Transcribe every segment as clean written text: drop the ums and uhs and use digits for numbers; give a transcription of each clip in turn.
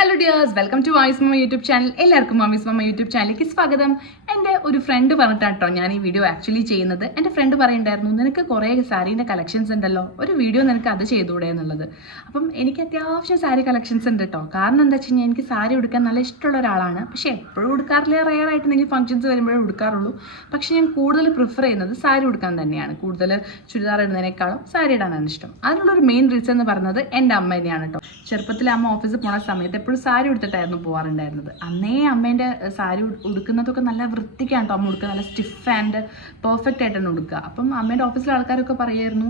Hello dears, welcome to Voice Mamma YouTube channel. എല്ലാവർക്കും Voice Mamma YouTube ചാനലിലേക്ക് സ്വാഗതം. എൻ്റെ ഒരു ഫ്രണ്ട് പറഞ്ഞിട്ടാട്ടോ ഞാൻ ഈ വീഡിയോ ആക്ച്വലി ചെയ്യുന്നത്. എൻ്റെ ഫ്രണ്ട് പറയുണ്ടായിരുന്നു, നിനക്ക് കുറേ സാരീൻ്റെ കളക്ഷൻസ് ഉണ്ടല്ലോ, ഒരു വീഡിയോ നിനക്ക് അത് ചെയ്തുകൂടെ എന്നുള്ളത്. അപ്പം എനിക്ക് അത്യാവശ്യം സാരി കളക്ഷൻസ് ഉണ്ട് കേട്ടോ. കാരണം എന്താ വെച്ച് കഴിഞ്ഞാൽ എനിക്ക് സാരി ഉടുക്കാൻ നല്ല ഇഷ്ടമുള്ള ഒരാളാണ്. പക്ഷേ എപ്പോഴും ഉടുക്കാറില്ല, റെയർ ആയിട്ട് എന്തെങ്കിലും ഫംഗ്ഷൻസ് വരുമ്പോഴേ ഉടുക്കാറുള്ളൂ. പക്ഷേ ഞാൻ കൂടുതൽ പ്രിഫർ ചെയ്യുന്നത് സാരി ഉടുക്കാൻ തന്നെയാണ്. കൂടുതൽ ചുരിദാർ ഇടുന്നതിനേക്കാളും സാരി ഇടാനാണ് ഇഷ്ടം. അതിനുള്ളൊരു മെയിൻ റീസൺ എന്ന് പറയുന്നത് എൻ്റെ അമ്മ തന്നെയാണ് കേട്ടോ. ചെറുപ്പത്തിൽ അമ്മ ഓഫീസിൽ പോണ സമയത്ത് എപ്പോഴും സാരി ഉടുത്തിട്ടായിരുന്നു പോകാറുണ്ടായിരുന്നത്. അന്നേ അമ്മേൻ്റെ സാരി ഉടുക്കുന്നതൊക്കെ നല്ല വൃത്തിക്കാണ് കേട്ടോ അമ്മ ഉടുക്കുക, നല്ല സ്റ്റിഫ് ആൻഡ് പെർഫെക്റ്റ് ആയിട്ടാണ് ഉടുക്കുക. അപ്പം അമ്മേൻ്റെ ഓഫീസിലെ ആൾക്കാരൊക്കെ പറയുമായിരുന്നു,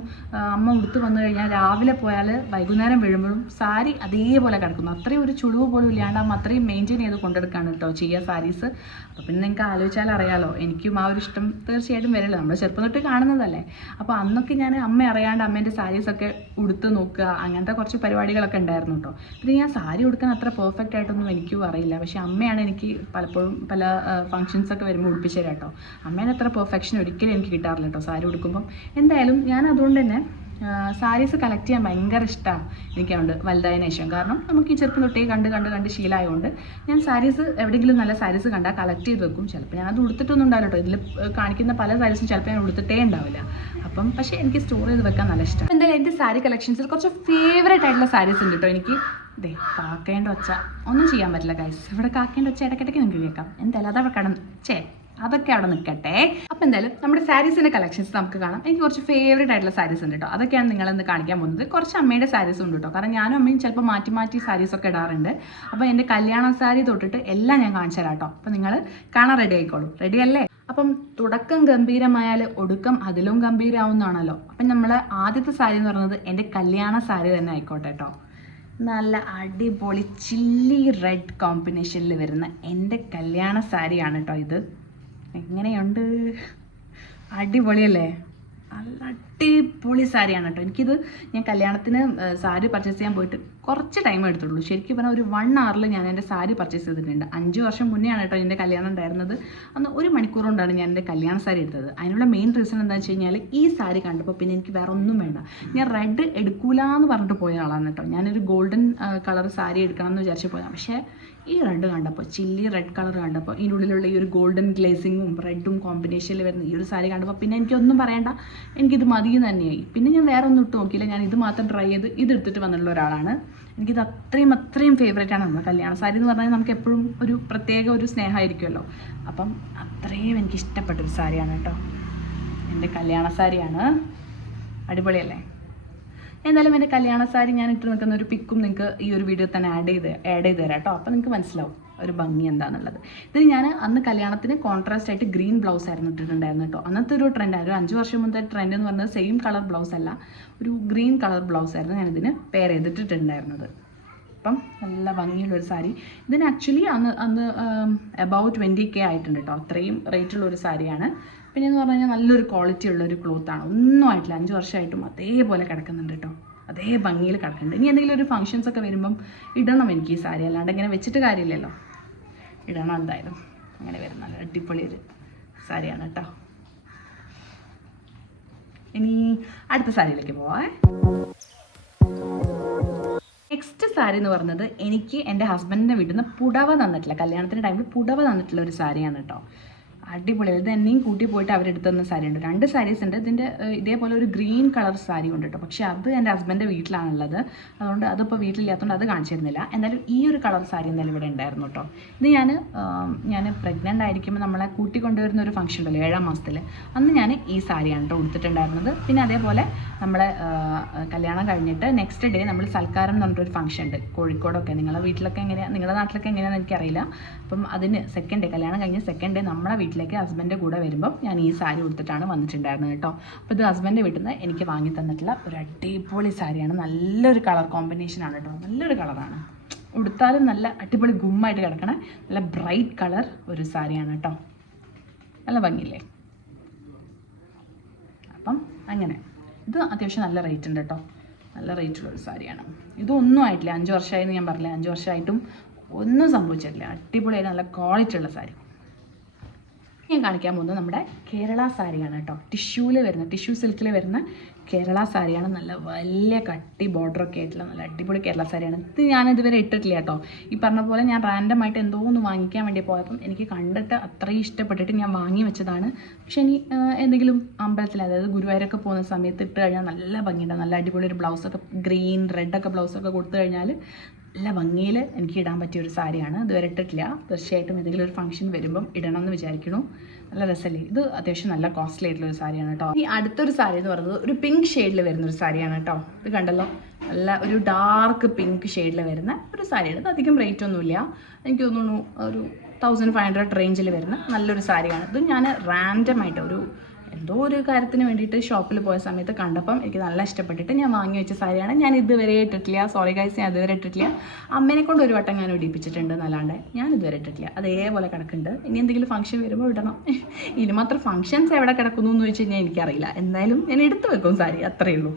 അമ്മ ഉടുത്ത് വന്നു കഴിഞ്ഞാൽ രാവിലെ പോയാൽ വൈകുന്നേരം വീഴുമ്പോഴും സാരി അതേപോലെ കിടക്കുന്നു, അത്രയും ഒരു ചുളിവ് പോലും ഇല്ലാണ്ട് അമ്മ അത്രയും മെയിൻറ്റെയിൻ ചെയ്ത് കൊണ്ടെടുക്കുകയാണ് കേട്ടോ ചെയ്യുക സാരീസ്. അപ്പം പിന്നെ നിങ്ങൾക്ക് ആലോചിച്ചാൽ അറിയാലോ, എനിക്കും ആ ഒരു ഇഷ്ടം തീർച്ചയായിട്ടും വരില്ല, നമ്മൾ ചെറുപ്പം തൊട്ട് കാണുന്നതല്ലേ. അപ്പോൾ അന്നൊക്കെ ഞാൻ അമ്മ അറിയാണ്ട് അമ്മേൻ്റെ സാരീസൊക്കെ ഉടുത്ത് നോക്കുക, അങ്ങനത്തെ കുറച്ച് പരിപാടികളൊക്കെ ഉണ്ടായിരുന്നു കേട്ടോ. പിന്നെ ഞാൻ സാരി ഉടുക്കാൻ അത്ര പെർഫെക്റ്റ് ആയിട്ടൊന്നും എനിക്കും അറിയില്ല. പക്ഷേ അമ്മയാണ് എനിക്ക് പലപ്പോഴും പല ഫംഗ്ഷൻസൊക്കെ വരുമ്പോൾ ഉടുപ്പിച്ചു തരാം കേട്ടോ. അമ്മേനെ അത്ര പെർഫെക്ഷൻ ഒരിക്കലും എനിക്ക് കിട്ടാറില്ല കേട്ടോ സാരി ഉടുക്കുമ്പം. എന്തായാലും ഞാൻ അതുകൊണ്ട് തന്നെ സാരീസ് കളക്ട് ചെയ്യാൻ ഭയങ്കര ഇഷ്ടമാണ് എനിക്കുണ്ട് വലുതായതിനു ശേഷം. കാരണം നമുക്ക് ഈ ചെറുപ്പം തൊട്ടേ കണ്ട് ശീലമായതുകൊണ്ട് ഞാൻ സാരീസ് എവിടെയെങ്കിലും നല്ല സാരീസ് കണ്ടാൽ കളക്ട് ചെയ്ത് വെക്കും. ചിലപ്പോൾ ഞാൻ അത് ഉടുത്തിട്ടൊന്നും ഉണ്ടാവില്ല കേട്ടോ. ഇതിൽ കാണിക്കുന്ന പല സാരീസും ചിലപ്പോൾ ഞാൻ ഉടുത്തിട്ടേ ഉണ്ടാവില്ല. അപ്പം പക്ഷേ എനിക്ക് സ്റ്റോർ ചെയ്ത് വെക്കാൻ നല്ല ഇഷ്ടം. എന്തായാലും എൻ്റെ സാരി കളക്ഷൻസിൽ കുറച്ച് ഫേവറേറ്റ് ആയിട്ടുള്ള സാരീസ് ഉണ്ട് കേട്ടോ എനിക്ക്. ദേ കാക്കേൻ്റെ ഒച്ച ഒന്നും ചെയ്യാൻ പറ്റില്ല ഗൈസ്, ഇവിടെ കാക്കേൻ്റെ ഒച്ച ഇടയ്ക്കിടയ്ക്ക് നിങ്ങൾക്ക് കേൾക്കാം. എന്തായാലും അതവിടെ അതൊക്കെ അവിടെ നിൽക്കട്ടെ. അപ്പം എന്തായാലും നമ്മുടെ സാരീസിൻ്റെ കളക്ഷൻസ് നമുക്ക് കാണാം. എനിക്ക് കുറച്ച് ഫേവറേറ്റ് ആയിട്ടുള്ള സാരീസ് ഉണ്ട് കേട്ടോ. അതൊക്കെയാണ് നിങ്ങളെന്ന് കാണിക്കാൻ പോകുന്നത്. കുറച്ച് അമ്മയുടെ സാരീസും ഉണ്ട് കേട്ടോ. കാരണം ഞാനും അമ്മയും ചിലപ്പോൾ മാറ്റി സാരീസൊക്കെ ഇടാറുണ്ട്. അപ്പോൾ എൻ്റെ കല്യാണ സാരി തൊട്ടിട്ട് എല്ലാം ഞാൻ കാണിച്ചു തരാം കേട്ടോ. അപ്പോൾ നിങ്ങൾ കാണാൻ റെഡി ആയിക്കോളൂ. റെഡി അല്ലേ? അപ്പം തുടക്കം ഗംഭീരമായാൽ ഒടുക്കം അതിലും ഗംഭീരമാവുന്നതാണല്ലോ. അപ്പം നമ്മൾ ആദ്യത്തെ സാരി എന്ന് പറയുന്നത് എൻ്റെ കല്യാണ സാരി തന്നെ ആയിക്കോട്ടെ കേട്ടോ. നല്ല അടിപൊളി ചില്ലി റെഡ് കോമ്പിനേഷനിൽ വരുന്ന എൻ്റെ കല്യാണ സാരിയാണ് കേട്ടോ ഇത്. എങ്ങനെയുണ്ട്? അടിപൊളിയല്ലേ? നല്ല അടിപൊളി സാരിയാണ് കേട്ടോ. എനിക്കിത് ഞാൻ കല്യാണത്തിന് സാരി പർച്ചേസ് ചെയ്യാൻ പോയിട്ട് കുറച്ച് ടൈം എടുത്തുള്ളൂ. ശരിക്കും പറഞ്ഞാൽ ഒരു 1 hour ഞാൻ എൻ്റെ സാരി പർച്ചേസ് ചെയ്തിട്ടുണ്ട്. 5 വർഷം മുന്നെയാണ് കേട്ടോ എൻ്റെ കല്യാണം ഉണ്ടായിരുന്നത്. അന്ന് 1 മണിക്കൂർ കൊണ്ടാണ് ഞാൻ എൻ്റെ കല്യാണ സാരി എടുത്തത്. അതിനുള്ള മെയിൻ റീസൺ എന്താണെന്ന് വെച്ച് കഴിഞ്ഞാൽ ഈ സാരി കണ്ടപ്പോൾ പിന്നെ എനിക്ക് വേറെ ഒന്നും വേണ്ട. ഞാൻ റെഡ് എടുക്കൂലെന്ന് പറഞ്ഞിട്ട് പോയ ആളാണ് കേട്ടോ. ഞാനൊരു ഗോൾഡൻ കളർ സാരി എടുക്കണം എന്ന് വിചാരിച്ച് പോയാൽ, പക്ഷേ ഈ റെഡ് കണ്ടപ്പോൾ, ചില്ലി റെഡ് കളർ കണ്ടപ്പോൾ, ഇതിൻ്റെ ഉള്ളിലുള്ള ഈ ഒരു ഗോൾഡൻ ഗ്ലേസിങ്ങും റെഡും കോമ്പിനേഷനിൽ വരുന്ന ഈ ഒരു സാരി കണ്ടപ്പോൾ പിന്നെ എനിക്കൊന്നും പറയണ്ട, എനിക്കിത് മതിയെന്ന് തന്നെയായി. പിന്നെ ഞാൻ വേറെ ഒന്നും ഇട്ട് നോക്കിയില്ല. ഞാൻ ഇത് മാത്രം ട്രൈ ചെയ്ത് ഇതെടുത്തിട്ട് വന്നിട്ടുള്ള ഒരാളാണ്. എനിക്കിത് അത്രയും ഫേവറേറ്റ് ആണ്. നമ്മുടെ കല്യാണ സാരി എന്ന് പറഞ്ഞാൽ നമുക്ക് എപ്പോഴും ഒരു പ്രത്യേക ഒരു സ്നേഹമായിരിക്കുമല്ലോ. അപ്പം അത്രയും എനിക്ക് ഇഷ്ടപ്പെട്ടൊരു സാരിയാണ് കേട്ടോ. എൻ്റെ കല്യാണ സാരിയാണ്. അടിപൊളിയല്ലേ? എന്തായാലും എൻ്റെ കല്യാണ സാരി ഞാൻ ഇട്ട് നിൽക്കുന്ന ഒരു പിക്കും നിങ്ങൾക്ക് ഈ ഒരു വീഡിയോ തന്നെ ആഡ് ചെയ്ത് തരാം കേട്ടോ. അപ്പോൾ നിങ്ങൾക്ക് മനസ്സിലാവും ഒരു ഭംഗി എന്താണെന്നുള്ളത്. ഇതിന് ഞാൻ അന്ന് കല്യാണത്തിന് കോൺട്രാസ്റ്റ് ആയിട്ട് ഗ്രീൻ ബ്ലൗസ് ആയിരുന്നു ഇട്ടിട്ടുണ്ടായിരുന്നു കേട്ടോ. അന്നത്തെ ഒരു ട്രെൻഡായിരുന്നു. 5 വർഷം മുന്നത്തെ ട്രെൻഡ് എന്ന് പറഞ്ഞത് സെയിം കളർ ബ്ലൗസ് അല്ല, ഒരു ഗ്രീൻ കളർ ബ്ലൗസ് ആയിരുന്നു ഞാനിതിന് പെയർ ചെയ്തിട്ടുണ്ടായിരുന്നത്. അപ്പം നല്ല ഭംഗിയുള്ളൊരു സാരി. ഇതിന് ആക്ച്വലി അന്ന് അബൌട്ട് 20K ആയിട്ടുണ്ട് കേട്ടോ. അത്രയും റേറ്റുള്ളൊരു സാരിയാണ്. പിന്നെ എന്ന് പറഞ്ഞു കഴിഞ്ഞാൽ നല്ലൊരു ക്വാളിറ്റി ഉള്ളൊരു ക്ലോത്താണ്. ഒന്നും ആയിട്ടില്ല, 5 വർഷമായിട്ടും അതേപോലെ കിടക്കുന്നുണ്ട് കേട്ടോ. അതേ ഭംഗിയിൽ കിടക്കുന്നുണ്ട്. ഇനി എന്തെങ്കിലും ഒരു ഫംഗ്ഷൻസ് ഒക്കെ വരുമ്പം ഇടണം എനിക്ക് ഈ സാരി, അല്ലാണ്ട് ഇങ്ങനെ വെച്ചിട്ട് കാര്യമില്ലല്ലോ. ഇടണം എന്തായാലും. അങ്ങനെ വരുന്ന നല്ല അടിപൊളി ഒരു സാരിയാണ് കേട്ടോ. ഇനി അടുത്ത സാരിയിലേക്ക് പോവാം. നെക്സ്റ്റ് സാരി എന്ന് പറയുന്നത് എനിക്ക് എൻ്റെ ഹസ്ബൻഡിൻ്റെ വീട്ടിൽ നിന്ന് പുടവ തന്നിട്ടില്ല, കല്യാണത്തിൻ്റെ ടൈമിൽ പുടവ തന്നിട്ടുള്ള ഒരു സാരിയാണ് കേട്ടോ. അടിപൊളി. ഇത് എന്നെയും കൂട്ടി പോയിട്ട് അവരെടുത്ത് തന്ന സാരി ഉണ്ട്. 2 സാരീസ് ഉണ്ട്. ഇതിൻ്റെ ഇതേപോലെ ഒരു ഗ്രീൻ കളർ സാരി ഉണ്ട് കേട്ടോ. പക്ഷേ അത് എൻ്റെ ഹസ്ബൻഡിൻ്റെ വീട്ടിലാണുള്ളത്. അതുകൊണ്ട് അതിപ്പോൾ വീട്ടിലില്ലാത്തതുകൊണ്ട് അത് കാണിച്ചിരുന്നില്ല. എന്തായാലും ഈ ഒരു കളർ സാരി എന്തായാലും ഇവിടെ ഉണ്ടായിരുന്നു കേട്ടോ. ഇത് ഞാൻ പ്രഗ്നൻ്റ് ആയിരിക്കുമ്പോൾ നമ്മളെ കൂട്ടിക്കൊണ്ടുവരുന്ന ഒരു ഫംഗ്ഷൻ ഉണ്ടല്ലോ 7ാം മാസത്തിൽ, അന്ന് ഞാൻ ഈ സാരിയാണ് കേട്ടോ ഉടുത്തിട്ടുണ്ടായിരുന്നത്. പിന്നെ അതേപോലെ നമ്മളെ കല്യാണം കഴിഞ്ഞിട്ട് നെക്സ്റ്റ് ഡേ നമ്മൾ സൽക്കാരം എന്ന് പറഞ്ഞിട്ടൊരു ഫംഗ്ഷൻ ഉണ്ട് കോഴിക്കോടൊക്കെ. നിങ്ങളുടെ വീട്ടിലൊക്കെ എങ്ങനെയാണ്, നിങ്ങളുടെ നാട്ടിലൊക്കെ എങ്ങനെയാണെന്ന് എനിക്കറിയില്ല. അപ്പം അതിന് സെക്കൻഡ് ഡേ, കല്യാണം കഴിഞ്ഞ് സെക്കൻഡ് ഡേ നമ്മളെ വീട്ടിലേക്ക് ഹസ്ബൻഡിൻ്റെ കൂടെ വരുമ്പം ഞാൻ ഈ സാരി ഉടുത്തിട്ടാണ് വന്നിട്ടുണ്ടായിരുന്നത് കേട്ടോ. അപ്പോൾ ഇത് ഹസ്ബൻഡിൻ്റെ വീട്ടിൽ നിന്ന് എനിക്ക് വാങ്ങി തന്നിട്ടുള്ള ഒരു അടിപൊളി സാരിയാണ്. നല്ലൊരു കളർ കോമ്പിനേഷനാണ് കേട്ടോ. നല്ലൊരു കളറാണ്. ഉടുത്താലും നല്ല അടിപൊളി ഗുമ്മായിട്ട് കിടക്കണ നല്ല ബ്രൈറ്റ് കളർ ഒരു സാരിയാണ് കേട്ടോ. നല്ല ഭംഗിയില്ലേ? അപ്പം അങ്ങനെ ഇത് അത്യാവശ്യം നല്ല റേറ്റ് ഉണ്ട് കേട്ടോ. നല്ല റേറ്റുള്ളൊരു സാരിയാണ്. ഇതൊന്നും ആയിട്ടില്ല, 5 വർഷമായെന്ന് ഞാൻ പറഞ്ഞില്ല. 5 വർഷമായിട്ടും ഒന്നും സംഭവിച്ചിട്ടില്ല. അടിപൊളിയായിട്ട് നല്ല ക്വാളിറ്റി ഉള്ള സാരി. ഞാൻ കാണിക്കാൻ പോകുന്നത് നമ്മുടെ കേരള സാരിയാണ് കേട്ടോ. ടിഷ്യൂ സിൽക്കിൽ വരുന്ന കേരള സാരിയാണ്. നല്ല വലിയ കട്ടി ബോർഡറൊക്കെ ആയിട്ടുള്ള നല്ല അടിപൊളി കേരള സാരിയാണ്. ഇത് ഞാൻ ഇതുവരെ ഇട്ടിട്ടില്ല കേട്ടോ. ഈ പറഞ്ഞ പോലെ ഞാൻ റാൻഡമായിട്ട് എന്തോ ഒന്ന് വാങ്ങിക്കാൻ വേണ്ടി പോയപ്പം എനിക്ക് കണ്ടിട്ട് അത്രയും ഇഷ്ടപ്പെട്ടിട്ട് ഞാൻ വാങ്ങി വെച്ചതാണ്. പക്ഷെ ഇനി എന്തെങ്കിലും അമ്പലത്തിൽ, അതായത് ഗുരുവായൂരൊക്കെ പോകുന്ന സമയത്ത് ഇട്ട് കഴിഞ്ഞാൽ നല്ല ഭംഗിയുണ്ടാവും. നല്ല അടിപൊളി ഒരു ബ്ലൗസൊക്കെ ഗ്രീൻ റെഡൊക്കെ ബ്ലൗസൊക്കെ കൊടുത്തു കഴിഞ്ഞാൽ നല്ല ഭംഗിയിൽ എനിക്ക് ഇടാൻ പറ്റിയ ഒരു സാരിയാണ്. ഇതുവരെ ഇട്ടിട്ടില്ല. തീർച്ചയായിട്ടും എന്തെങ്കിലും ഒരു ഫംഗ്ഷൻ വരുമ്പം ഇടണം എന്ന് വിചാരിക്കണു. നല്ല രസമല്ലേ. ഇത് അത്യാവശ്യം നല്ല കോസ്റ്റ്ലി ആയിട്ടുള്ള ഒരു സാരിയാണ് കേട്ടോ. ഈ അടുത്തൊരു സാരി എന്ന് പറയുന്നത് ഒരു പിങ്ക് ഷെയ്ഡിൽ വരുന്ന ഒരു സാരിയാണ് കേട്ടോ. ഇത് കണ്ടല്ലോ, നല്ല ഒരു ഡാർക്ക് പിങ്ക് ഷെയ്ഡിൽ വരുന്ന ഒരു സാരിയാണ്. ഇത് അധികം റേറ്റ് ഒന്നുമില്ല. എനിക്ക് തോന്നുന്നു ഒരു 1500 റേഞ്ചിൽ വരുന്ന നല്ലൊരു സാരിയാണ്. ഇത് ഞാൻ റാൻഡമായിട്ട് എന്തോ ഒരു കാര്യത്തിന് വേണ്ടിയിട്ട് ഷോപ്പിൽ പോയ സമയത്ത് കണ്ടപ്പം എനിക്ക് നല്ല ഇഷ്ടപ്പെട്ടിട്ട് ഞാൻ വാങ്ങി വെച്ച സാരിയാണ്. ഞാൻ ഇതുവരെ ഇട്ടിട്ടില്ല. സോറി ഗൈസ്, ഞാൻ ഇതുവരെ ഇട്ടിട്ടില്ല. അമ്മേനെ കൊണ്ട് ഒരു വട്ടം ഞാൻ ഇടിപ്പിച്ചിട്ടുണ്ട് എന്നല്ലാണ്ട് ഞാൻ ഇതുവരെ ഇട്ടിട്ടില്ല. അതേപോലെ കിടക്കുന്നുണ്ട്. ഇനി എന്തെങ്കിലും ഫംഗ്ഷൻ വരുമ്പോൾ ഇടണം. ഇനി മാത്രം ഫംഗ്ഷൻസ് എവിടെ കിടക്കുന്നു എന്ന് ചോദിച്ചു കഴിഞ്ഞാൽ എനിക്കറിയില്ല. എന്തായാലും ഞാൻ എടുത്തു വെക്കും സാരി, അത്രയേ ഉള്ളൂ.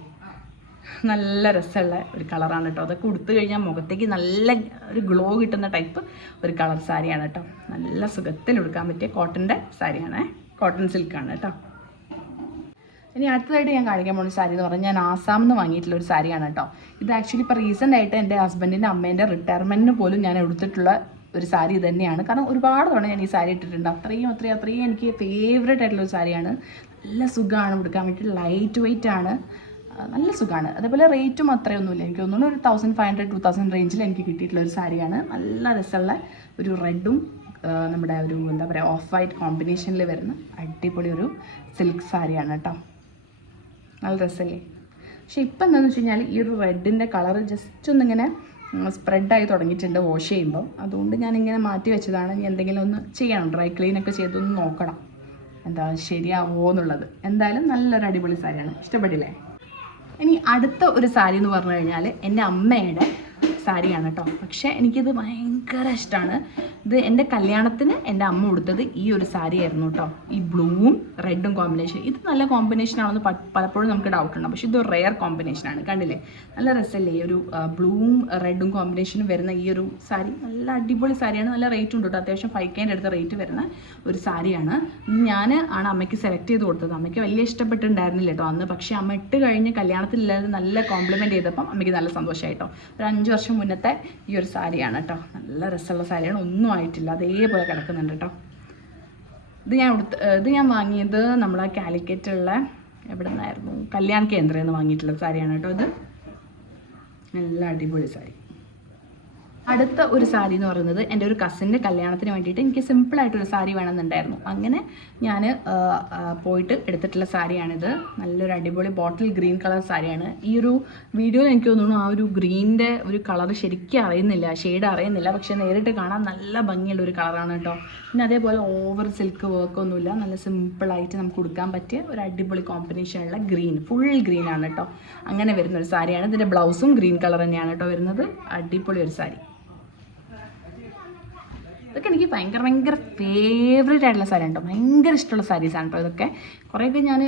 നല്ല രസമുള്ള ഒരു കളറാണ് കേട്ടോ. അതൊക്കെ ഉടുത്തു കഴിഞ്ഞാൽ മുഖത്തേക്ക് നല്ല ഒരു ഗ്ലോ കിട്ടുന്ന ടൈപ്പ് ഒരു കളർ സാരിയാണ് കേട്ടോ. നല്ല സുഖത്തിൽ ഉടുക്കാൻ പറ്റിയ കോട്ടൻ്റെ സാരിയാണ്. കോട്ടൺ സിൽക്കാണ് കേട്ടോ. ഇനി അടുത്തതായിട്ട് ഞാൻ കാണിക്കാൻ പോകുന്ന സാരി എന്ന് പറഞ്ഞാൽ ഞാൻ ആസാമിൽ നിന്ന് വാങ്ങിയിട്ടുള്ള ഒരു സാരിയാണ് കേട്ടോ. ഇത് ആക്ച്വലി ഇപ്പോൾ റീസെൻ്റ് ആയിട്ട് എൻ്റെ ഹസ്ബൻഡിൻ്റെ അമ്മേൻ്റെ റിട്ടയർമെൻറ്റിന് പോലും ഞാൻ എടുത്തിട്ടുള്ള ഒരു സാരി ഇത് തന്നെയാണ്. കാരണം ഒരുപാട് തവണ ഞാൻ ഈ സാരി ഇട്ടിട്ടുണ്ട്. അത്രയും എനിക്ക് ഫേവറേറ്റ് ആയിട്ടുള്ള ഒരു സാരിയാണ്. നല്ല സുഖമാണ് ഉടുക്കാൻ വേണ്ടിയിട്ട്. ലൈറ്റ് വെയ്റ്റ് ആണ്, നല്ല സുഖമാണ്. അതേപോലെ റേറ്റും അത്രയൊന്നുമില്ല. എനിക്ക് തോന്നുന്നു ഒരു 1500-2000 റേഞ്ചിൽ എനിക്ക് കിട്ടിയിട്ടുള്ള ഒരു സാരിയാണ്. നല്ല രസമുള്ള ഒരു റെഡും നമ്മുടെ ഒരു എന്താ പറയുക ഓഫ് വൈറ്റ് കോമ്പിനേഷനിൽ വരുന്ന അടിപൊളി ഒരു സിൽക്ക് സാരിയാണ് കേട്ടോ. നല്ല രസമല്ലേ. പക്ഷേ ഇപ്പം എന്താണെന്ന് വെച്ച് കഴിഞ്ഞാൽ ഈ ഒരു റെഡിൻ്റെ കളർ ജസ്റ്റ് ഒന്നിങ്ങനെ സ്പ്രെഡായി തുടങ്ങിയിട്ടുണ്ട് വാഷ് ചെയ്യുമ്പോൾ. അതുകൊണ്ട് ഞാനിങ്ങനെ മാറ്റി വെച്ചതാണ്. ഇനി എന്തെങ്കിലും ഒന്ന് ചെയ്യണം, ഡ്രൈ ക്ലീനൊക്കെ ചെയ്തൊന്ന് നോക്കണം എന്താ ശരിയാവോ എന്നുള്ളത്. എന്തായാലും നല്ലൊരു അടിപൊളി സാരിയാണ്. ഇഷ്ടപ്പെട്ടില്ലേ? ഇനി അടുത്ത ഒരു സാരി എന്ന് പറഞ്ഞു കഴിഞ്ഞാൽ എൻ്റെ അമ്മയുടെ സാരിയാണ് കേട്ടോ. പക്ഷേ എനിക്കിത് ഭയങ്കര ഇഷ്ടമാണ്. ഇത് എൻ്റെ കല്യാണത്തിന് എൻ്റെ അമ്മ ഉടുത്തത് ഈ ഒരു സാരി ആയിരുന്നു കേട്ടോ. ഈ ബ്ലൂവും റെഡും കോമ്പിനേഷൻ. ഇത് നല്ല കോമ്പിനേഷനാണെന്ന് പലപ്പോഴും നമുക്ക് ഡൗട്ട് ഉണ്ടാവും. പക്ഷേ ഇത് റെയർ കോമ്പിനേഷനാണ്. കണ്ടില്ലേ, നല്ല രസമല്ലേ ഈ ഒരു ബ്ലൂവും റെഡും കോമ്പിനേഷനും വരുന്ന ഈ ഒരു സാരി. നല്ല അടിപൊളി സാരിയാണ്. നല്ല റേറ്റ് ഉണ്ട് കേട്ടോ. അത്യാവശ്യം 5K അടുത്ത റേറ്റ് വരുന്ന ഒരു സാരിയാണ്. ഞാൻ അമ്മയ്ക്ക് സെലക്ട് ചെയ്ത് കൊടുത്തത്. അമ്മയ്ക്ക് വലിയ ഇഷ്ടപ്പെട്ടിട്ടുണ്ടായിരുന്നില്ല കേട്ടോ അന്ന്. പക്ഷേ അമ്മ ഇട്ട് കഴിഞ്ഞ് കല്യാണത്തിലില്ലാതെ നല്ല കോംപ്ലിമെൻറ്റ് ചെയ്തപ്പം അമ്മയ്ക്ക് നല്ല സന്തോഷമായിട്ടോ. ഒരു 5 വർഷം മുന്നത്തെ ഈ ഒരു സാരിയാണ് കേട്ടോ. നല്ല രസമുള്ള സാരിയാണ്. ഒന്നും ആയിട്ടില്ല, അതേപോലെ കിടക്കുന്നുണ്ട് കേട്ടോ. ഇത് ഞാൻ വാങ്ങിയത് നമ്മളെ കാലിക്കറ്റുള്ള എവിടെ നിന്നായിരുന്നു, കല്യാൺ കേന്ദ്രയിൽ നിന്ന് വാങ്ങിയിട്ടുള്ള സാരിയാണ് കേട്ടോ. ഇത് നല്ല അടിപൊളി സാരി. അടുത്ത ഒരു സാരി എന്ന് പറയുന്നത് എൻ്റെ ഒരു കസിൻ്റെ കല്യാണത്തിന് വേണ്ടിയിട്ട് എനിക്ക് സിമ്പിളായിട്ടൊരു സാരി വേണമെന്നുണ്ടായിരുന്നു. അങ്ങനെ ഞാൻ പോയിട്ട് എടുത്തിട്ടുള്ള സാരിയാണിത്. നല്ലൊരു അടിപൊളി ബോട്ടിൽ ഗ്രീൻ കളർ സാരിയാണ്. ഈ ഒരു വീഡിയോയിൽ എനിക്ക് തോന്നുന്നു ആ ഒരു ഗ്രീനിൻ്റെ ഒരു കളർ ശരിക്കും അറിയുന്നില്ല, ഷെയ്ഡ് അറിയുന്നില്ല. പക്ഷേ നേരിട്ട് കാണാൻ നല്ല ഭംഗിയുള്ള ഒരു കളറാണ് കേട്ടോ. പിന്നെ അതേപോലെ ഓവർ സിൽക്ക് വർക്കൊന്നുമില്ല. നല്ല സിമ്പിളായിട്ട് നമുക്ക് കൊടുക്കാൻ പറ്റിയ ഒരു അടിപൊളി കോമ്പിനേഷനുള്ള ഗ്രീൻ, ഫുൾ ഗ്രീനാണ് കേട്ടോ. അങ്ങനെ വരുന്നൊരു സാരിയാണ്. ഇതിൻ്റെ ബ്ലൗസും ഗ്രീൻ കളർ തന്നെയാണ് കേട്ടോ വരുന്നത്. അടിപൊളി ഒരു സാരി. ഇതൊക്കെ എനിക്ക് ഭയങ്കര ഫേവറേറ്റ് ആയിട്ടുള്ള സാരി കേട്ടോ. ഭയങ്കര ഇഷ്ടമുള്ള സാരീസാണ് കേട്ടോ ഇതൊക്കെ. കുറേയൊക്കെ ഞാൻ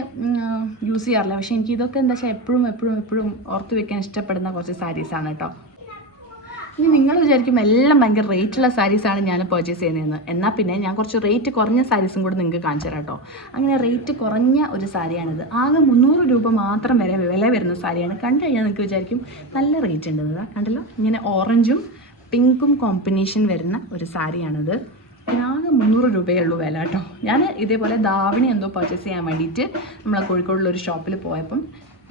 യൂസ് ചെയ്യാറില്ല. പക്ഷേ എനിക്ക് ഇതൊക്കെ എന്താ വെച്ചാൽ എപ്പോഴും ഓർത്ത് വെക്കാൻ ഇഷ്ടപ്പെടുന്ന കുറച്ച് സാരീസാണ് കേട്ടോ. ഇനി നിങ്ങൾ വിചാരിക്കും എല്ലാം ഭയങ്കര റേറ്റുള്ള സാരീസാണ് ഞാൻ പർച്ചേസ് ചെയ്യുന്നതെന്ന്. എന്നാൽ പിന്നെ ഞാൻ കുറച്ച് റേറ്റ് കുറഞ്ഞ സാരീസും കൂടെ നിങ്ങൾക്ക് കാണിച്ചു തരാം കേട്ടോ. അങ്ങനെ റേറ്റ് കുറഞ്ഞ ഒരു സാരിയാണിത്. ആകെ 300 രൂപ മാത്രം വില വരുന്ന സാരിയാണ്. കണ്ടു കഴിഞ്ഞാൽ നിങ്ങൾക്ക് വിചാരിക്കും നല്ല റേറ്റ് ഉണ്ടെന്ന്. കണ്ടല്ലോ, ഇങ്ങനെ ഓറഞ്ചും പിങ്കും കോമ്പിനേഷൻ വരുന്ന ഒരു സാരിയാണിത്. ആകെ 300 രൂപയേ ഉള്ളൂ വില കേട്ടോ. ഞാൻ ഇതേപോലെ ധാവണി എന്തോ പർച്ചേസ് ചെയ്യാൻ വേണ്ടിയിട്ട് നമ്മളെ കോഴിക്കോടുള്ളൊരു ഷോപ്പിൽ പോയപ്പം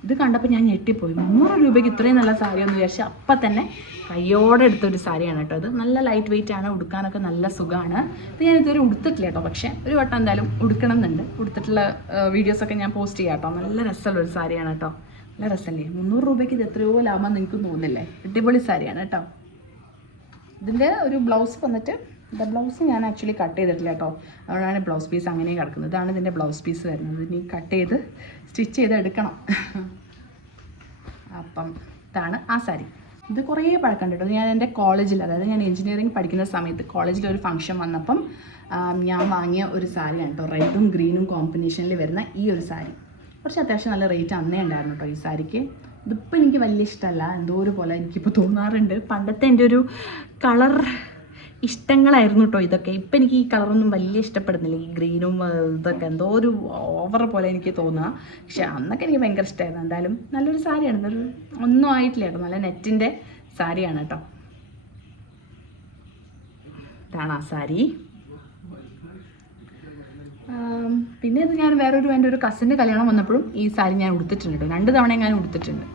ഇത് കണ്ടപ്പോൾ ഞാൻ ഞെട്ടിപ്പോയി. 300 രൂപയ്ക്ക് ഇത്രയും നല്ല സാരി എന്ന് വിചാരിച്ചാൽ അപ്പം തന്നെ കയ്യോടെ എടുത്തൊരു സാരിയാണ് കേട്ടോ. ഇത് നല്ല ലൈറ്റ് വെയിറ്റ് ആണ്, ഉടുക്കാനൊക്കെ നല്ല സുഖമാണ്. ഇത് ഞാൻ ഇതുവരെ ഉടുത്തിട്ടില്ല കേട്ടോ. പക്ഷേ ഒരു വട്ടം എന്തായാലും ഉടുക്കണം എന്നുണ്ട്. ഉടുത്തിട്ടുള്ള വീഡിയോസൊക്കെ ഞാൻ പോസ്റ്റ് ചെയ്യാം കേട്ടോ. നല്ല രസമുള്ളൊരു സാരിയാണ് കേട്ടോ. നല്ല രസമല്ലേ. 300 രൂപയ്ക്ക് ഇത് എത്രയോ ലാഭം നിങ്ങൾക്ക് തോന്നുന്നില്ലേ. അടിപൊളി സാരിയാണ് കേട്ടോ. ഇതിൻ്റെ ഒരു ബ്ലൗസ് വന്നിട്ട്, ഇതിൻ്റെ ബ്ലൗസ് ഞാൻ ആക്ച്വലി കട്ട് ചെയ്തിട്ടില്ല കേട്ടോ. അതുകൊണ്ടാണ് ബ്ലൗസ് പീസ് അങ്ങനെ കിടക്കുന്നത്. ഇതാണ് ഇതിൻ്റെ ബ്ലൗസ് പീസ് വരുന്നത്. ഇനി കട്ട് ചെയ്ത് സ്റ്റിച്ച് ചെയ്ത് എടുക്കണം. അപ്പം ഇതാണ് ആ സാരി. ഇത് കുറേ പഴക്കം കേട്ടോ. ഞാൻ എൻ്റെ കോളേജിൽ, അതായത് ഞാൻ എഞ്ചിനീയറിംഗ് പഠിക്കുന്ന സമയത്ത് കോളേജിൽ ഒരു ഫംഗ്ഷൻ വന്നപ്പം ഞാൻ വാങ്ങിയ ഒരു സാരിയാണ് കേട്ടോ. റെഡും ഗ്രീനും കോമ്പിനേഷനിൽ വരുന്ന ഈ ഒരു സാരി. കുറച്ച് അത്യാവശ്യം നല്ല റേറ്റ് അന്നേ ഉണ്ടായിരുന്നു കേട്ടോ ഈ സാരിക്ക്. ഇതിപ്പോൾ എനിക്ക് വലിയ ഇഷ്ടമല്ല, എന്തോ ഒരു പോലെ എനിക്കിപ്പോൾ തോന്നാറുണ്ട്. പണ്ടത്തെ എൻ്റെ ഒരു കളർ ഇഷ്ടങ്ങളായിരുന്നു കേട്ടോ ഇതൊക്കെ. ഇപ്പം എനിക്ക് ഈ കളറൊന്നും വലിയ ഇഷ്ടപ്പെടുന്നില്ല, ഈ ഗ്രീനും ഇതൊക്കെ എന്തോ ഒരു ഓവർ പോലെ എനിക്ക് തോന്നുക. പക്ഷെ അന്നൊക്കെ എനിക്ക് ഭയങ്കര ഇഷ്ടമായിരുന്നു. എന്തായാലും നല്ലൊരു സാരിയാണ്, ഒന്നും ആയിട്ടില്ല കേട്ടോ, നല്ല നെറ്റിൻ്റെ സാരിയാണ് കേട്ടോ. ഇതാണ് ആ സാരി. പിന്നെ ഇത് ഞാൻ എൻ്റെ ഒരു കസിൻ്റെ കല്യാണം വന്നപ്പോഴും ഈ സാരി ഞാൻ ഉടുത്തിട്ടുണ്ട് കേട്ടോ, 2 തവണ ഞാൻ ഉടുത്തിട്ടുണ്ട്.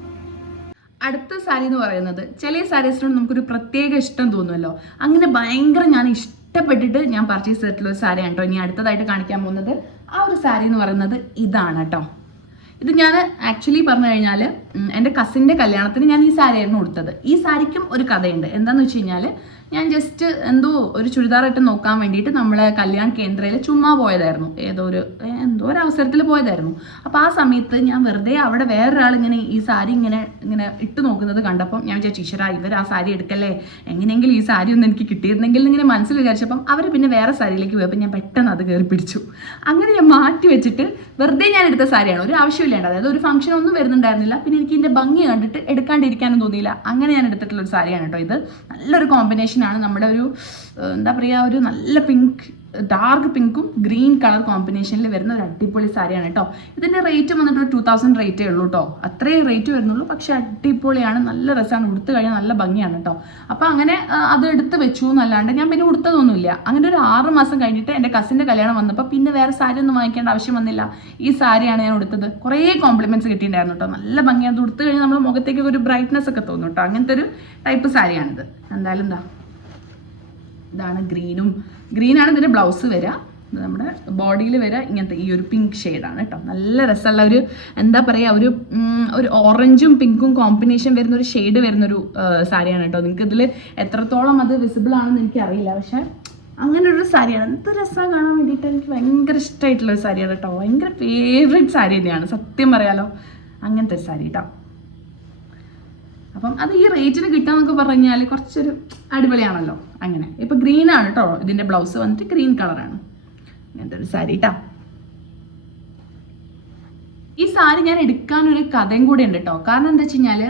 അടുത്ത സാരി എന്ന് പറയുന്നത് ചില സാരീസിനോട് നമുക്കൊരു പ്രത്യേക ഇഷ്ടം തോന്നുമല്ലോ, അങ്ങനെ ഭയങ്കര ഞാൻ ഇഷ്ടപ്പെട്ടിട്ട് ഞാൻ പർച്ചേസ് ചെയ്തിട്ടുള്ള ഒരു സാരിയാണ് കേട്ടോ ഇനി അടുത്തതായിട്ട് കാണിക്കാൻ പോകുന്നത്. ആ ഒരു സാരി എന്ന് പറയുന്നത് ഇതാണ് കേട്ടോ. ഇത് ഞാൻ ആക്ച്വലി പറഞ്ഞു കഴിഞ്ഞാൽ എൻ്റെ കസിൻ്റെ കല്യാണത്തിന് ഞാൻ ഈ സാരിയായിരുന്നു കൊടുത്തത്. ഈ സാരിക്കും ഒരു കഥയുണ്ട്. എന്താണെന്ന് വെച്ച് കഴിഞ്ഞാൽ ഞാൻ ജസ്റ്റ് എന്തോ ഒരു ചുരിദാറിട്ട് നോക്കാൻ വേണ്ടിയിട്ട് നമ്മൾ കല്യാൺ കേന്ദ്രയിൽ ചുമ്മാ പോയതായിരുന്നു, എന്തോ ഒരു അവസരത്തിൽ പോയതായിരുന്നു. അപ്പോൾ ആ സമയത്ത് ഞാൻ വെറുതെ അവിടെ വേറൊരാൾ ഇങ്ങനെ ഈ സാരി ഇങ്ങനെ ഇട്ട് നോക്കുന്നത് കണ്ടപ്പോൾ ഞാൻ വിചാരിച്ചു, ഈശ്വരാ ഇവർ ആ സാരി എടുക്കല്ലേ, എങ്ങനെയെങ്കിലും ഈ സാരി ഒന്ന് എനിക്ക് കിട്ടിയിരുന്നെങ്കിൽ ഇങ്ങനെ മനസ്സിൽ വിചാരിച്ചപ്പം അവർ പിന്നെ വേറെ സാരിയിലേക്ക് പോയപ്പോൾ ഞാൻ പെട്ടെന്ന് അത് കയറി പിടിച്ചു. അങ്ങനെ ഞാൻ മാറ്റി വെച്ചിട്ട് വെറുതെ ഞാൻ എടുത്ത സാരിയാണ്, ഒരു ആവശ്യമില്ലാണ്ട്, അതായത് ഒരു ഫംഗ്ഷൻ ഒന്നും വരുന്നുണ്ടായിരുന്നില്ല, പിന്നെ എനിക്ക് ഇതിൻ്റെ ഭംഗി കണ്ടിട്ട് എടുക്കാണ്ടിരിക്കാനും തോന്നിയില്ല, അങ്ങനെ ഞാൻ എടുത്തിട്ടുള്ള ഒരു സാരിയാണ് കേട്ടോ ഇത്. നല്ലൊരു കോമ്പിനേഷനാണ്, നമ്മുടെ ഒരു എന്താ പറയുക, ഒരു നല്ല ഡാർക്ക് പിങ്കും ഗ്രീൻ കളർ കോമ്പിനേഷനിൽ വരുന്ന ഒരു അടിപൊളി സാരിയാണ് കേട്ടോ. ഇതിൻ്റെ റേറ്റ് വന്നിട്ട് 2000 റേറ്റേ ഉള്ളൂ കേട്ടോ, അത്രേ റേറ്റ് വരുന്നുള്ളൂ. പക്ഷെ അടിപൊളിയാണ്, നല്ല രസമാണ്, ഉടുത്ത് കഴിഞ്ഞാൽ നല്ല ഭംഗിയാണ് കേട്ടോ. അപ്പോൾ അങ്ങനെ അത് എടുത്ത് വെച്ചു എന്നല്ലാണ്ട് ഞാൻ പിന്നെ ഉടുത്തതൊന്നുമില്ല. അങ്ങനെ ഒരു 6 മാസം കഴിഞ്ഞിട്ട് എൻ്റെ കസിൻ്റെ കല്യാണം വന്നപ്പോൾ പിന്നെ വേറെ സാരി ഒന്നും വാങ്ങിക്കേണ്ട ആവശ്യം വന്നില്ല, ഈ സാരിയാണ് ഞാൻ ഉടുത്തത്. കുറേ കോംപ്ലിമെൻറ്റ്സ് കിട്ടിയിട്ടുണ്ടായിരുന്നു കേട്ടോ, നല്ല ഭംഗിയാണ്, ഉടുത്ത് കഴിഞ്ഞാൽ നമ്മുടെ മുഖത്തേക്ക് ഒരു ബ്രൈറ്റ്നെസ് ഒക്കെ തോന്നും കേട്ടോ. അങ്ങനത്തെ ഒരു ടൈപ്പ് സാരിയാണിത്. എന്തായാലും ഇതാണ് ഗ്രീനാണ് ഇതിൻ്റെ ബ്ലൗസ് വരിക, നമ്മുടെ ബോഡിയിൽ വരിക ഇങ്ങനത്തെ ഈ ഒരു പിങ്ക് ഷെയ്ഡാണ് കേട്ടോ. നല്ല രസമുള്ള ഒരു എന്താ പറയുക, ഒരു ഓറഞ്ചും പിങ്കും കോമ്പിനേഷൻ വരുന്ന ഒരു ഷെയ്ഡ് വരുന്നൊരു സാരിയാണ് കേട്ടോ. നിങ്ങൾക്ക് ഇതിൽ എത്രത്തോളം അത് വിസിബിൾ ആണെന്ന് എനിക്കറിയില്ല, പക്ഷെ അങ്ങനെ ഒരു സാരിയാണ്. എന്ത് രസമാണ് കാണാൻ വേണ്ടിയിട്ട്, എനിക്ക് ഭയങ്കര ഇഷ്ടമായിട്ടുള്ളൊരു സാരിയാണ് കേട്ടോ, ഭയങ്കര ഫേവറേറ്റ് സാരി തന്നെയാണ് സത്യം പറയാലോ, അങ്ങനത്തെ ഒരു സാരി കേട്ടോ. അപ്പം അത് ഈ റേറ്റിന് കിട്ടാന്നൊക്കെ പറഞ്ഞു കഴിഞ്ഞാൽ കുറച്ചൊരു അടിപൊളിയാണല്ലോ. അങ്ങനെ ഇപ്പം ഗ്രീനാണ് കേട്ടോ, ഇതിൻ്റെ ബ്ലൗസ് വന്നിട്ട് ഗ്രീൻ കളറാണ്, അങ്ങനത്തെ ഒരു സാരി കേട്ടോ. ഈ സാരി ഞാൻ എടുക്കാനൊരു കഥയും കൂടെ ഉണ്ട് കേട്ടോ. കാരണം എന്താ വെച്ച് കഴിഞ്ഞാൽ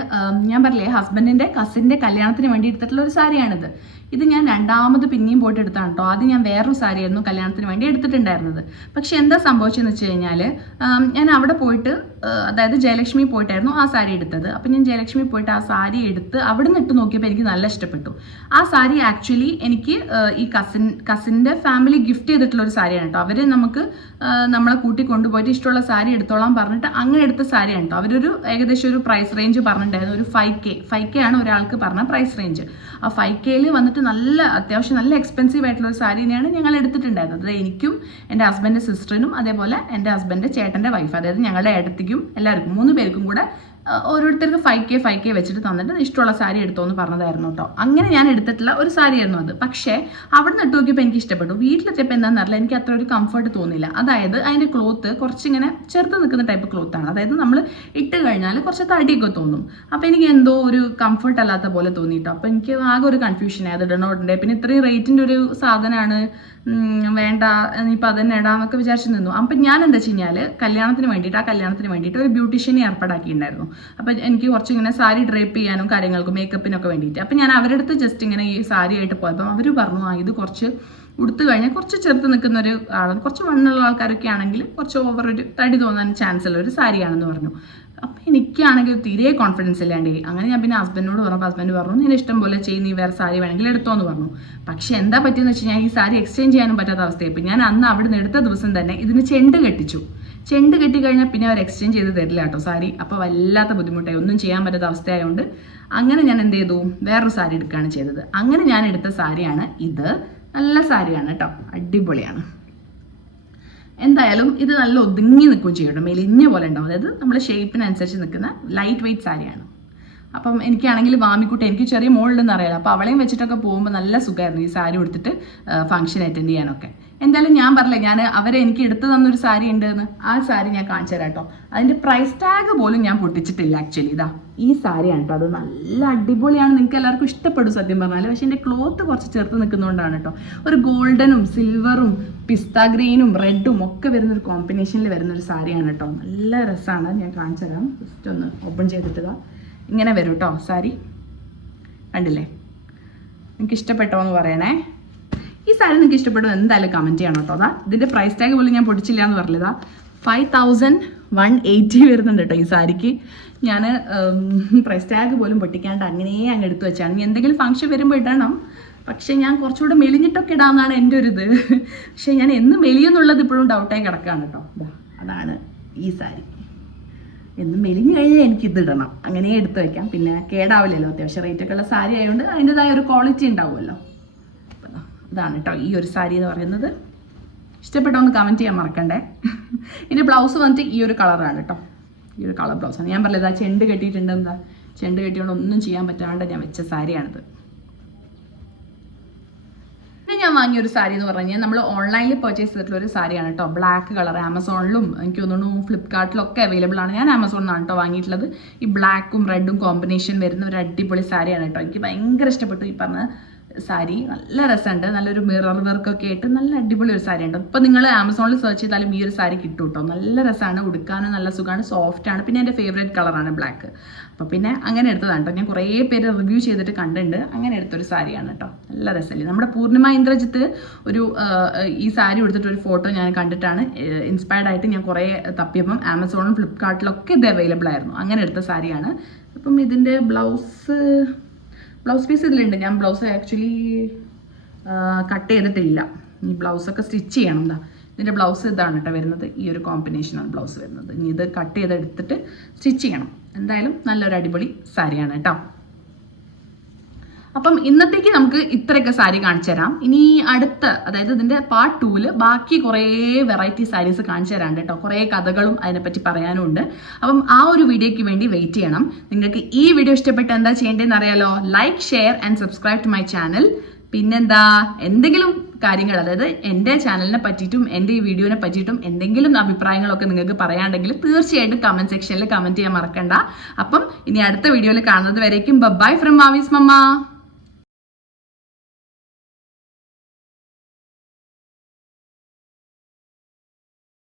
ഞാൻ പറഞ്ഞില്ലേ, ഹസ്ബൻഡിൻ്റെ കസിൻ്റെ കല്യാണത്തിന് വേണ്ടി എടുത്തിട്ടുള്ള ഒരു സാരിയാണിത്. ഇത് ഞാൻ രണ്ടാമത് പിന്നെയും പോയിട്ട് എടുത്താണ് കേട്ടോ. ആദ്യം ഞാൻ വേറൊരു സാരിയായിരുന്നു കല്യാണത്തിന് വേണ്ടി എടുത്തിട്ടുണ്ടായിരുന്നത്. പക്ഷെ എന്താ സംഭവിച്ചതെന്ന് വെച്ച് കഴിഞ്ഞാൽ ഞാൻ അവിടെ പോയിട്ട്, അതായത് ജയലക്ഷ്മി പോയിട്ടായിരുന്നു ആ സാരി എടുത്തത്. അപ്പം ഞാൻ ജയലക്ഷ്മി പോയിട്ട് ആ സാരി എടുത്ത് അവിടെ നിന്ന് ഇട്ട് നോക്കിയപ്പോൾ എനിക്ക് നല്ല ഇഷ്ടപ്പെട്ടു. ആ സാരി ആക്ച്വലി എനിക്ക് ഈ കസിൻ്റെ ഫാമിലി ഗിഫ്റ്റ് ചെയ്തിട്ടുള്ള ഒരു സാരിയാണ് കേട്ടോ. അവർ നമുക്ക് നമ്മളെ കൂട്ടി കൊണ്ടുപോയിട്ട് ഇഷ്ടമുള്ള സാരി എടുത്തോളാം പറഞ്ഞിട്ട് അങ്ങനെ എടുത്ത സാരിയാണ് കേട്ടോ. അവരൊരു ഏകദേശം ഒരു പ്രൈസ് റേഞ്ച് പറഞ്ഞിട്ടുണ്ടായിരുന്നു, ഒരു 5K ആണ് ഒരാൾക്ക് പറഞ്ഞ പ്രൈസ് റേഞ്ച്. ആ 5Kയിൽ വന്നിട്ട് അത്യാവശ്യം നല്ല എക്സ്പെൻസീവ് ആയിട്ടുള്ള ഒരു സാരി തന്നെയാണ് ഞങ്ങൾ എടുത്തിട്ടുണ്ടായിരുന്നത്. അത് എനിക്കും എൻ്റെ ഹസ്ബൻഡിൻ്റെ സിസ്റ്ററിനും അതേപോലെ എൻ്റെ ഹസ്ബൻഡിൻ്റെ ചേട്ടൻ്റെ വൈഫ്, അതായത് ഞങ്ങളുടെ ഏട്ടത്തിക്കും എല്ലാവർക്കും 3 പേർക്കും കൂടെ ഓരോരുത്തർക്ക് 5K വെച്ചിട്ട് തന്നിട്ട് ഇഷ്ടമുള്ള സാരി എടുത്തോന്ന് പറഞ്ഞതായിരുന്നു കേട്ടോ. അങ്ങനെ ഞാൻ എടുത്തിട്ടുള്ള ഒരു സാരിയായിരുന്നു അത്. പക്ഷേ അവിടെ നിന്ന് ഇട്ട് നോക്കിയപ്പോൾ എനിക്ക് ഇഷ്ടപ്പെട്ടു. വീട്ടിലെത്തിയപ്പോൾ എന്താണെന്ന് അറിയില്ല, എനിക്ക് അത്ര ഒരു കംഫർട്ട് തോന്നില്ല. അതായത് അതിൻ്റെ ക്ലോത്ത് കുറച്ചിങ്ങനെ ചെറുത്ത് നിൽക്കുന്ന ടൈപ്പ് ക്ലോത്താണ്, അതായത് നമ്മൾ ഇട്ട് കഴിഞ്ഞാൽ കുറച്ച് തടിയൊക്കെ തോന്നും. അപ്പോൾ എനിക്ക് എന്തോ ഒരു കംഫർട്ട് അല്ലാത്ത പോലെ തോന്നിയിട്ടോ. അപ്പോൾ എനിക്ക് ആകെ ഒരു കൺഫ്യൂഷനായി, അത് ഇടണോണ്ടേ, പിന്നെ ഇത്രയും റേറ്റിൻ്റെ ഒരു സാധനമാണ്, വേണ്ട ഇനിയിപ്പോൾ അതന്നെ ഇടാന്നൊക്കെ വിചാരിച്ചു നിന്നു. അപ്പം ഞാൻ എന്താ വെച്ച് കഴിഞ്ഞാൽ ആ കല്യാണത്തിന് വേണ്ടിയിട്ട് ഒരു ബ്യൂട്ടീഷ്യനെ ഏർപ്പാടാക്കിയിട്ടുണ്ടായിരുന്നു. അപ്പം എനിക്ക് കുറച്ച് ഇങ്ങനെ സാരി ഡ്രേപ്പ് ചെയ്യാനും കാര്യങ്ങൾക്കും മേക്കപ്പിനൊക്കെ വേണ്ടിയിട്ട്. അപ്പം ഞാൻ അവരുടെ അടുത്ത് ജസ്റ്റ് ഇങ്ങനെ ഈ സാരി ആയിട്ട് പോയപ്പം അവർ പറഞ്ഞു, ഇത് കുറച്ച് ഉടുത്തു കഴിഞ്ഞാൽ കുറച്ച് ചെറുത്ത് നിൽക്കുന്ന ഒരു ആളാണ്, കുറച്ച് മണ്ണുള്ള ആൾക്കാരൊക്കെ ആണെങ്കിൽ കുറച്ച് ഓവർ ഒരു തടി തോന്നാൻ ചാൻസ് ഉള്ള ഒരു സാരിയാണെന്ന് പറഞ്ഞു. അപ്പം എനിക്കാണെങ്കിൽ തീരെ കോൺഫിഡൻസ് ഇല്ലാണ്ട്. അങ്ങനെ ഞാൻ പിന്നെ ഹസ്ബൻഡിനോട് പറഞ്ഞപ്പോൾ ഹസ്ബൻഡ് പറഞ്ഞു, നീ ഇഷ്ടം പോലെ നീ വേറെ സാരി വേണമെങ്കിൽ എടുത്തോന്ന് പറഞ്ഞു. പക്ഷെ എന്താ പറ്റിയെന്ന് വെച്ച് കഴിഞ്ഞാൽ ഈ സാരി എക്സ്ചേഞ്ച് ചെയ്യാനും പറ്റാത്ത അവസ്ഥയായി. ഇപ്പം ഞാൻ അന്ന് അവിടെ നിന്ന് എടുത്ത ദിവസം തന്നെ ഇതിന് ചെണ്ട് കെട്ടി കഴിഞ്ഞാൽ പിന്നെ അവർ എക്സ്ചേഞ്ച് ചെയ്ത് തരില്ല കേട്ടോ സാരി. അപ്പോൾ വല്ലാത്ത ബുദ്ധിമുട്ടായി, ഒന്നും ചെയ്യാൻ പറ്റാത്ത അവസ്ഥയായതുകൊണ്ട് അങ്ങനെ ഞാൻ എന്ത് ചെയ്തു, വേറൊരു സാരി എടുക്കുകയാണ് ചെയ്തത്. അങ്ങനെ ഞാൻ എടുത്ത സാരിയാണ് ഇത്. നല്ല സാരിയാണ് കേട്ടോ, അടിപൊളിയാണ്. എന്തായാലും ഇത് നല്ല ഒതുങ്ങി നിൽക്കുകയും ചെയ്യണം, മെലിഞ്ഞ പോലെ ഉണ്ടാവും, അതായത് നമ്മുടെ ഷേപ്പിനനുസരിച്ച് നിൽക്കുന്ന ലൈറ്റ് വെയ്റ്റ് സാരിയാണ്. അപ്പം എനിക്കാണെങ്കിൽ വാമിക്കുട്ടി, എനിക്ക് ചെറിയ മോളുണ്ടെന്ന് അറിയാലോ, അപ്പോൾ അവളെയും വെച്ചിട്ടൊക്കെ പോകുമ്പോൾ നല്ല സുഖമായിരുന്നു ഈ സാരി കൊടുത്തിട്ട് ഫംഗ്ഷൻ അറ്റൻഡ് ചെയ്യാനൊക്കെ. എന്തായാലും ഞാൻ പറഞ്ഞില്ലേ, അവരെ എനിക്ക് എടുത്തു തന്നൊരു സാരി ഉണ്ടെന്ന്, ആ സാരി ഞാൻ കാണിച്ചു തരാം കേട്ടോ. അതിൻ്റെ പ്രൈസ് ടാഗ് പോലും ഞാൻ പൊട്ടിച്ചിട്ടില്ല ആക്ച്വലി. ഇതാ ഈ സാരിയാണ് കേട്ടോ, അത് നല്ല അടിപൊളിയാണ്, നിങ്ങൾക്ക് എല്ലാവർക്കും ഇഷ്ടപ്പെടും സത്യം പറഞ്ഞാൽ. പക്ഷേ എൻ്റെ ക്ലോത്ത് കുറച്ച് ചേർത്ത് നിൽക്കുന്നതുകൊണ്ടാണ് കേട്ടോ. ഒരു ഗോൾഡനും സിൽവറും പിസ്ത ഗ്രീനും റെഡും ഒക്കെ വരുന്നൊരു കോമ്പിനേഷനിൽ വരുന്നൊരു സാരിയാണ് കേട്ടോ. നല്ല രസമാണ്, ഞാൻ കാണിച്ചു തരാം. ജസ്റ്റ് ഒന്ന് ഓപ്പൺ ചെയ്തിട്ട് ഇങ്ങനെ വരും കേട്ടോ സാരി. കണ്ടില്ലേ, നിങ്ങൾക്ക് ഇഷ്ടപ്പെട്ടോ എന്ന് പറയണേ. ഈ സാരി നിങ്ങൾക്ക് ഇഷ്ടപ്പെടും എന്തായാലും കമൻറ്റ് ചെയ്യണം കേട്ടോ. അതാ ഇതിൻ്റെ പ്രൈസ് ടാഗ് പോലും ഞാൻ പൊടിച്ചില്ല എന്ന് പറഞ്ഞില്ല. 5180 വരുന്നുണ്ട് കേട്ടോ ഈ സാരിക്ക്. ഞാൻ പ്രൈസ് ടാഗ് പോലും പൊട്ടിക്കാണ്ട് അങ്ങനെ അങ്ങ് എടുത്തു വെച്ചാണ്. ഇനി എന്തെങ്കിലും ഫംഗ്ഷൻ വരുമ്പോൾ ഇടണം. പക്ഷേ ഞാൻ കുറച്ചുകൂടെ മെലിഞ്ഞിട്ടൊക്കെ ഇടാമെന്നാണ് എൻ്റെ ഒരു ഇത്. പക്ഷേ ഞാൻ എന്ന് മെലിയെന്നുള്ളത് ഇപ്പോഴും ഡൗട്ടായി കിടക്കുകയാണ് കേട്ടോ. അതാണ് ഈ സാരി. എന്ന് മെലിഞ്ഞ് കഴിഞ്ഞാൽ എനിക്കിത് ഇടണം, അങ്ങനെ എടുത്ത് വയ്ക്കാം. പിന്നെ കേടാവില്ലല്ലോ, അത്യാവശ്യം റേറ്റൊക്കെ ഉള്ള സാരി ആയതുകൊണ്ട് അതിൻ്റെതായ ഒരു ക്വാളിറ്റി ഉണ്ടാവുമല്ലോ. അപ്പം ഇതാണ് കേട്ടോ ഈ ഒരു സാരി എന്ന് പറയുന്നത്. ഇഷ്ടപ്പെട്ടോ ഒന്ന് കമൻറ്റ് ചെയ്യാൻ മറക്കണ്ടേ. ഇതിൻ്റെ ബ്ലൗസ് വന്നിട്ട് ഈ ഒരു കളറാണ് കേട്ടോ. ഈ ഒരു കളർ ബ്ലൗസാണ്. ഞാൻ പറഞ്ഞത് ആ ചെണ്ട് കെട്ടിയിട്ടുണ്ട്. എന്താ ചെണ്ട് കെട്ടിയോണ്ട് ഒന്നും ചെയ്യാൻ പറ്റാണ്ട് ഞാൻ വെച്ച സാരിയാണിത്. പിന്നെ ഞാൻ വാങ്ങിയ ഒരു സാരി എന്ന് പറഞ്ഞു കഴിഞ്ഞാൽ നമ്മൾ ഓൺലൈനിൽ പർച്ചേസ് ചെയ്തിട്ടുള്ള ഒരു സാരിയാണ് കേട്ടോ. Black colour. ആമസോണിലും എനിക്ക് തോന്നുന്നു ഫ്ലിപ്കാർട്ടിലൊക്കെ അവൈലബിൾ ആണ്. ഞാൻ ആമസോണിൽ നിന്നാണ് കേട്ടോ വാങ്ങിയിട്ടുള്ളത്. ഈ ബ്ലാക്കും റെഡും കോമ്പിനേഷൻ വരുന്ന ഒരു അടിപൊളി സാരിയാണ് കേട്ടോ. എനിക്ക് ഭയങ്കര ഇഷ്ടപ്പെട്ടു ഈ പറഞ്ഞ സാരി. നല്ല രസമുണ്ട്. നല്ലൊരു മിറർ വർക്കൊക്കെ ആയിട്ട് നല്ല അടിപൊളി ഒരു സാരി ഉണ്ട്. ഇപ്പം നിങ്ങൾ ആമസോണിൽ സെർച്ച് ചെയ്താലും ഈ ഒരു സാരി കിട്ടും കേട്ടോ. നല്ല രസമാണ്, ഉടുക്കാനും നല്ല സുഖമാണ്, സോഫ്റ്റ് ആണ്. പിന്നെ എൻ്റെ ഫേവറേറ്റ് കളറാണ് ബ്ലാക്ക്. അപ്പോൾ പിന്നെ അങ്ങനെ എടുത്തതാണ് കേട്ടോ. ഞാൻ കുറേ പേര് റിവ്യൂ ചെയ്തിട്ട് കണ്ടിട്ടുണ്ട്. അങ്ങനെ എടുത്തൊരു സാരിയാണ് കേട്ടോ. നല്ല രസമല്ലേ. നമ്മുടെ പൂർണിമ ഇന്ദ്രജിത്ത് ഒരു ഈ സാരി എടുത്തിട്ട് ഒരു ഫോട്ടോ ഞാൻ കണ്ടിട്ടാണ് ഇൻസ്പയർഡ് ആയിട്ട് ഞാൻ കുറേ തപ്പിയപ്പം ആമസോണിലും ഫ്ലിപ്കാർട്ടിലൊക്കെ ഇത് അവൈലബിൾ ആയിരുന്നു. അങ്ങനെ എടുത്ത സാരിയാണ്. അപ്പം ഇതിൻ്റെ ബ്ലൗസ് പീസ് ഇതിലുണ്ട്. ഞാൻ ബ്ലൗസ് ആക്ച്വലി കട്ട് ചെയ്തിട്ടില്ല. ഈ ബ്ലൗസൊക്കെ സ്റ്റിച്ച് ചെയ്യണം. എന്താ ഇതിൻ്റെ ബ്ലൗസ് ഇതാണ് കേട്ടോ വരുന്നത്. ഈ ഒരു കോമ്പിനേഷനാണ് ബ്ലൗസ് വരുന്നത്. ഇനി ഇത് കട്ട് ചെയ്തെടുത്തിട്ട് സ്റ്റിച്ച് ചെയ്യണം. എന്തായാലും നല്ലൊരു അടിപൊളി സാരിയാണ് കേട്ടോ. അപ്പം ഇന്നത്തേക്ക് നമുക്ക് ഇത്രയൊക്കെ സാരി കാണിച്ചു തരാം. ഇനി അടുത്ത, അതായത് ഇതിൻ്റെ പാർട്ട് 2 ബാക്കി കുറേ വെറൈറ്റി സാരീസ് കാണിച്ചു തരാണ്ട് കേട്ടോ. കുറേ കഥകളും അതിനെപ്പറ്റി പറയാനും ഉണ്ട്. അപ്പം ആ ഒരു വീഡിയോയ്ക്ക് വേണ്ടി വെയിറ്റ് ചെയ്യണം. നിങ്ങൾക്ക് ഈ വീഡിയോ ഇഷ്ടപ്പെട്ട് എന്താ ചെയ്യേണ്ടതെന്ന് അറിയാലോ. Like, share and subscribe to my channel. പിന്നെന്താ, എന്തെങ്കിലും കാര്യങ്ങൾ, അതായത് എൻ്റെ ചാനലിനെ പറ്റിയിട്ടും എൻ്റെ ഈ വീഡിയോനെ പറ്റിയിട്ടും എന്തെങ്കിലും അഭിപ്രായങ്ങളൊക്കെ നിങ്ങൾക്ക് പറയാണ്ടെങ്കിൽ തീർച്ചയായിട്ടും കമൻറ്റ് സെക്ഷനിൽ കമൻറ്റ് ചെയ്യാൻ മറക്കണ്ട. അപ്പം ഇനി അടുത്ത വീഡിയോയിൽ കാണുന്നത് വരേക്കും ബൈ ഫ്രം മാവീസ് മമ്മ.